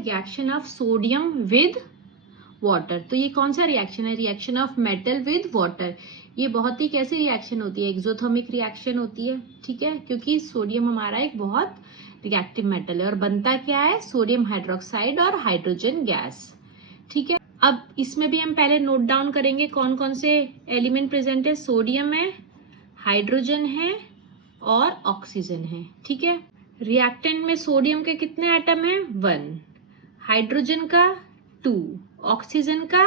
Reaction of sodium with water. तो ये कौन सा रिएक्शन है? Reaction of metal with water. ये बहुत ही कैसी रिएक्शन होती है? एक्सोथर्मिक रिएक्शन होती है, ठीक है, क्योंकि सोडियम हमारा एक बहुत रिएक्टिव मेटल है और बनता क्या है? सोडियम हाइड्रोक्साइड और हाइड्रोजन गैस, ठीक है। अब इसमें भी हम पहले नोट डाउन करेंगे कौन कौन से एलिमेंट प्रेजेंट है। सोडियम है, हाइड्रोजन है और ऑक्सीजन है, ठीक है। रिएक्टेंट में सोडियम के कितने एटम है? 1, हाइड्रोजन का 2, ऑक्सीजन का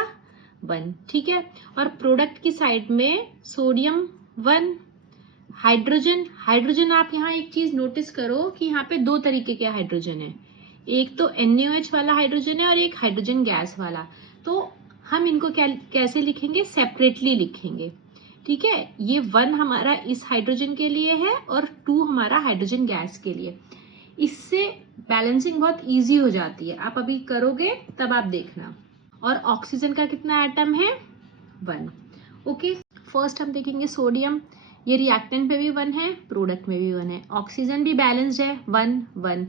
1, ठीक है। और प्रोडक्ट की साइड में सोडियम 1, हाइड्रोजन आप यहाँ एक चीज नोटिस करो कि यहाँ पे दो तरीके के हाइड्रोजन है, एक तो NaOH वाला हाइड्रोजन है और एक हाइड्रोजन गैस वाला। तो हम इनको कैसे लिखेंगे? सेपरेटली लिखेंगे, ठीक है। ये 1 हमारा इस हाइड्रोजन के लिए है और 2 हमारा हाइड्रोजन गैस के लिए। इससे बैलेंसिंग बहुत इजी हो जाती है, आप अभी करोगे तब आप देखना। और ऑक्सीजन का कितना एटम है? 1, ओके। फर्स्ट हम देखेंगे सोडियम, ये रिएक्टेंट में भी 1 है, प्रोडक्ट में भी 1 है। ऑक्सीजन भी बैलेंस्ड है, 1 1।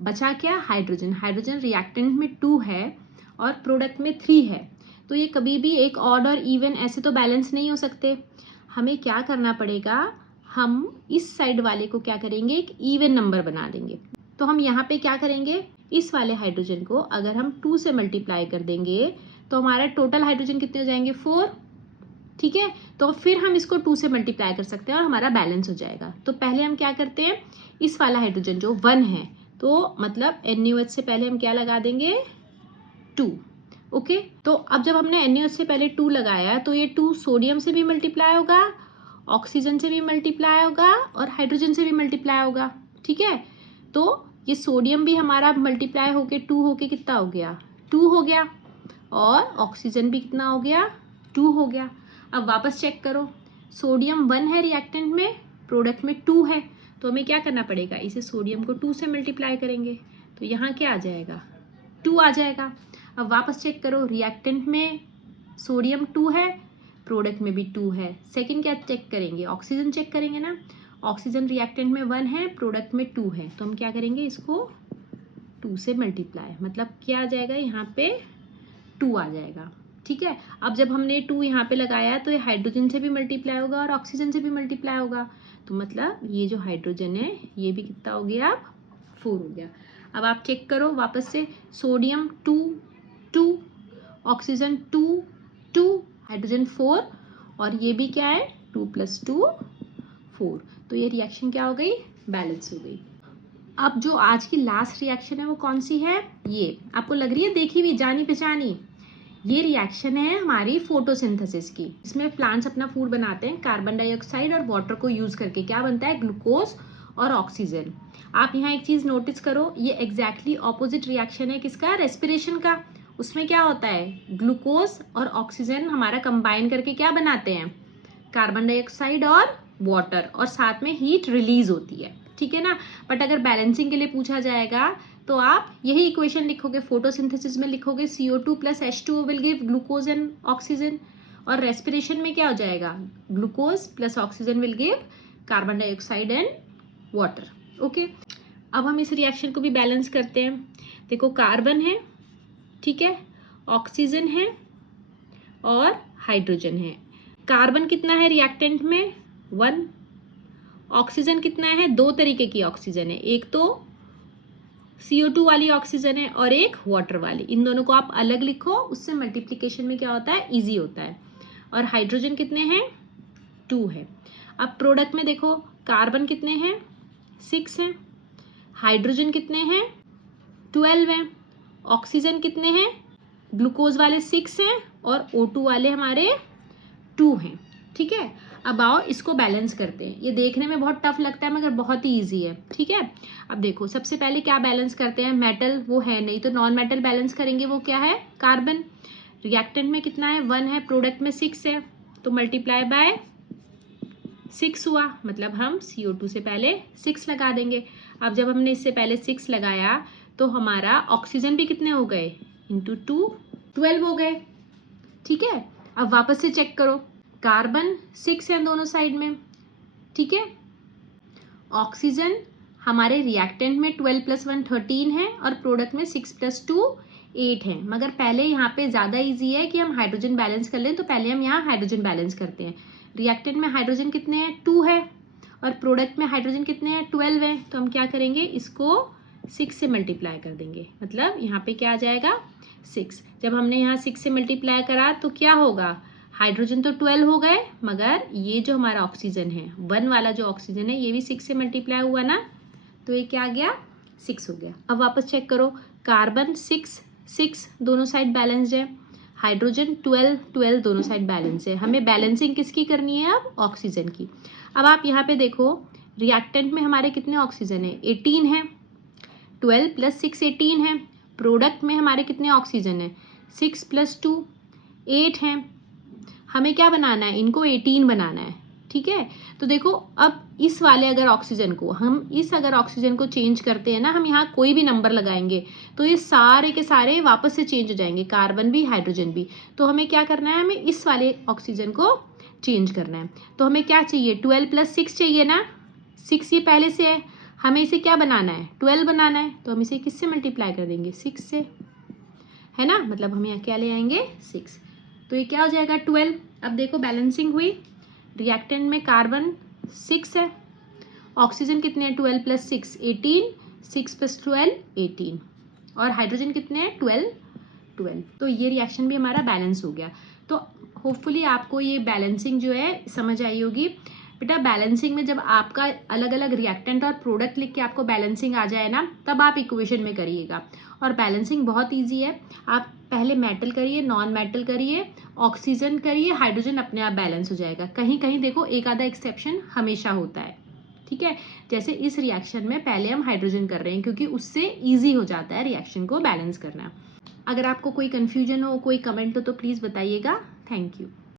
बचा क्या? हाइड्रोजन रिएक्टेंट में 2 है और प्रोडक्ट में 3 है। तो ये कभी भी एक ऑड और इवन ऐसे तो बैलेंस नहीं हो सकते। हमें क्या करना पड़ेगा? हम इस साइड वाले को क्या करेंगे? एक इवन नंबर बना देंगे। तो हम यहाँ पे क्या करेंगे? इस वाले हाइड्रोजन को अगर हम 2 से मल्टीप्लाई कर देंगे तो हमारा टोटल हाइड्रोजन कितने हो जाएंगे? 4, ठीक है। तो फिर हम इसको 2 से मल्टीप्लाई कर सकते हैं और हमारा बैलेंस हो जाएगा। तो पहले हम क्या करते हैं? इस वाला हाइड्रोजन जो 1 है, तो मतलब NaOH से पहले हम क्या लगा देंगे? 2, ओके। तो अब जब हमने NaOH से पहले 2 लगाया तो ये 2 सोडियम से भी मल्टीप्लाई होगा, ऑक्सीजन से भी मल्टीप्लाई होगा और हाइड्रोजन से भी मल्टीप्लाई होगा, ठीक है। तो ये सोडियम भी हमारा मल्टीप्लाई होके 2 होके कितना हो गया? 2 हो गया। और ऑक्सीजन भी कितना हो गया? 2 हो गया। अब वापस चेक करो, सोडियम 1 है रिएक्टेंट में, प्रोडक्ट में 2 है, तो हमें क्या करना पड़ेगा? इसे सोडियम को 2 से मल्टीप्लाई करेंगे तो यहाँ क्या आ जाएगा? 2 आ जाएगा। अब वापस चेक करो, रिएक्टेंट में सोडियम 2 है, प्रोडक्ट में भी 2 है। सेकंड क्या चेक करेंगे? ऑक्सीजन चेक करेंगे ना। ऑक्सीजन रिएक्टेंट में 1 है, प्रोडक्ट में 2 है, तो हम क्या करेंगे? इसको 2 से मल्टीप्लाई, मतलब क्या आ जाएगा? यहाँ पे 2 आ जाएगा, ठीक है। अब जब हमने 2 यहाँ पे लगाया तो ये हाइड्रोजन से भी मल्टीप्लाई होगा और ऑक्सीजन से भी मल्टीप्लाई होगा, तो मतलब ये जो हाइड्रोजन है ये भी कितना हो गया? अब 4 हो गया। अब आप चेक करो वापस से, सोडियम 2 2, ऑक्सीजन 2 2, हाइड्रोजन 4 और ये भी क्या है? 2 + 2 4। तो ये रिएक्शन क्या हो गई? बैलेंस हो गई। अब जो आज की लास्ट रिएक्शन है वो कौन सी है? ये आपको लग रही है देखी हुई, जानी पहचानी। ये रिएक्शन है हमारी फोटोसिंथेसिस की। इसमें प्लांट्स अपना फूड बनाते हैं, कार्बन डाइऑक्साइड और वाटर को यूज करके। क्या बनता है? ग्लूकोज और ऑक्सीजन। आप यहाँ एक चीज नोटिस करो, ये एग्जैक्टली ऑपोजिट रिएक्शन है किसका? रेस्पिरेशन का। उसमें क्या होता है? ग्लूकोज और ऑक्सीजन हमारा कंबाइन करके क्या बनाते हैं? कार्बन डाइऑक्साइड और वाटर, और साथ में हीट रिलीज होती है, ठीक है ना। बट अगर बैलेंसिंग के लिए पूछा जाएगा तो आप यही इक्वेशन लिखोगे, फोटोसिंथेसिस में लिखोगे CO2 + H2O will give glucose and oxygen, और रेस्पिरेशन में क्या हो जाएगा? Glucose + oxygen will give carbon dioxide and water, okay. अब हम इस रिएक्शन को भी बैलेंस करते हैं। देखो, कार्बन है, ठीक है, ऑक्सीजन है और हाइड्रोजन है। कार्बन कितना है रिएक्टेंट में? 1। ऑक्सीजन कितना है? 2 तरीके की ऑक्सीजन है, एक तो CO2 वाली ऑक्सीजन है और एक वाटर वाली। इन दोनों को आप अलग लिखो, उससे मल्टीप्लिकेशन में क्या होता है? इजी होता है। और हाइड्रोजन कितने हैं? 2 है। अब प्रोडक्ट में देखो, कार्बन कितने हैं? 6 हैं। हाइड्रोजन कितने हैं? 12 हैं। ऑक्सीजन कितने हैं? ग्लूकोज वाले 6 हैं और O2 वाले हमारे 2 हैं, ठीक है। अब आओ इसको बैलेंस करते हैं। ये देखने में बहुत टफ लगता है मगर बहुत ही इजी है, ठीक है। अब देखो, सबसे पहले क्या बैलेंस करते हैं? मेटल वो है नहीं तो नॉन मेटल बैलेंस करेंगे। वो क्या है? कार्बन। रिएक्टेंट में कितना है? 1 है, प्रोडक्ट में 6 है, तो मल्टीप्लाई बाय 6 हुआ, मतलब हम CO2 से पहले 6 लगा देंगे। अब जब हमने इससे पहले 6 लगाया तो हमारा ऑक्सीजन भी कितने हो गए? × 2 12 हो गए, ठीक है। अब वापस से चेक करो, कार्बन 6 है दोनों साइड में, ठीक है। ऑक्सीजन, हमारे रिएक्टेंट में 12 + 1 13 है और प्रोडक्ट में 6 + 2 8 है। मगर पहले यहाँ पे ज़्यादा इजी है कि हम हाइड्रोजन बैलेंस कर लें, तो पहले हम यहाँ हाइड्रोजन बैलेंस करते हैं। रिएक्टेंट में हाइड्रोजन कितने हैं, 2 है, और प्रोडक्ट में हाइड्रोजन कितने हैं, 12 है। तो हम क्या करेंगे, इसको 6 से मल्टीप्लाई कर देंगे, मतलब यहाँ पे क्या आ जाएगा 6। जब हमने यहाँ 6 से मल्टीप्लाई करा तो क्या होगा, हाइड्रोजन तो 12 हो गए, मगर ये जो हमारा ऑक्सीजन है 1 वाला जो ऑक्सीजन है ये भी 6 से मल्टीप्लाई हुआ ना, तो ये क्या आ गया 6 हो गया। अब वापस चेक करो, कार्बन 6 6 दोनों साइड बैलेंस्ड है, हाइड्रोजन 12 12 दोनों साइड बैलेंस है। हमें बैलेंसिंग किसकी करनी है, अब ऑक्सीजन की। अब आप यहाँ पे देखो रिएक्टेंट में हमारे कितने ऑक्सीजन है, 18 है, 12 + 6 18 है। प्रोडक्ट में हमारे कितने ऑक्सीजन है, 6 + 2 8 है। हमें क्या बनाना है, इनको 18 बनाना है, ठीक है। तो देखो अब इस वाले अगर ऑक्सीजन को चेंज करते हैं ना, हम यहाँ कोई भी नंबर लगाएंगे तो ये सारे के सारे वापस से चेंज हो जाएंगे, कार्बन भी हाइड्रोजन भी। तो हमें क्या करना है, हमें इस वाले ऑक्सीजन को चेंज करना है। तो हमें क्या चाहिए, 12 + 6 चाहिए ना, 6 ये पहले से है, हमें इसे क्या बनाना है, 12 बनाना है। तो हम इसे किससे मल्टीप्लाई कर देंगे, 6 से, है ना, मतलब हम यहाँ क्या ले आएंगे 6। तो ये क्या हो जाएगा 12। अब देखो बैलेंसिंग हुई, रिएक्टेंट में कार्बन 6 है, ऑक्सीजन कितने हैं, 12 + 6 18, 6 + 12 18, और हाइड्रोजन कितने हैं 12 12। तो ये रिएक्शन भी हमारा बैलेंस हो गया। तो होपफुली आपको ये बैलेंसिंग जो है समझ आई होगी। बेटा बैलेंसिंग में जब आपका अलग अलग रिएक्टेंट और प्रोडक्ट लिख के आपको बैलेंसिंग आ जाए ना, तब आप इक्वेशन में करिएगा। और बैलेंसिंग बहुत ईजी है, आप पहले मेटल करिए, नॉन मेटल करिए, ऑक्सीजन करिए, हाइड्रोजन अपने आप बैलेंस हो जाएगा। कहीं कहीं देखो एक आधा एक्सेप्शन हमेशा होता है, ठीक है। जैसे इस रिएक्शन में पहले हम हाइड्रोजन कर रहे हैं क्योंकि उससे ईजी हो जाता है रिएक्शन को बैलेंस करना। अगर आपको कोई कन्फ्यूजन हो, कोई कमेंट हो तो प्लीज़ बताइएगा। Thank you.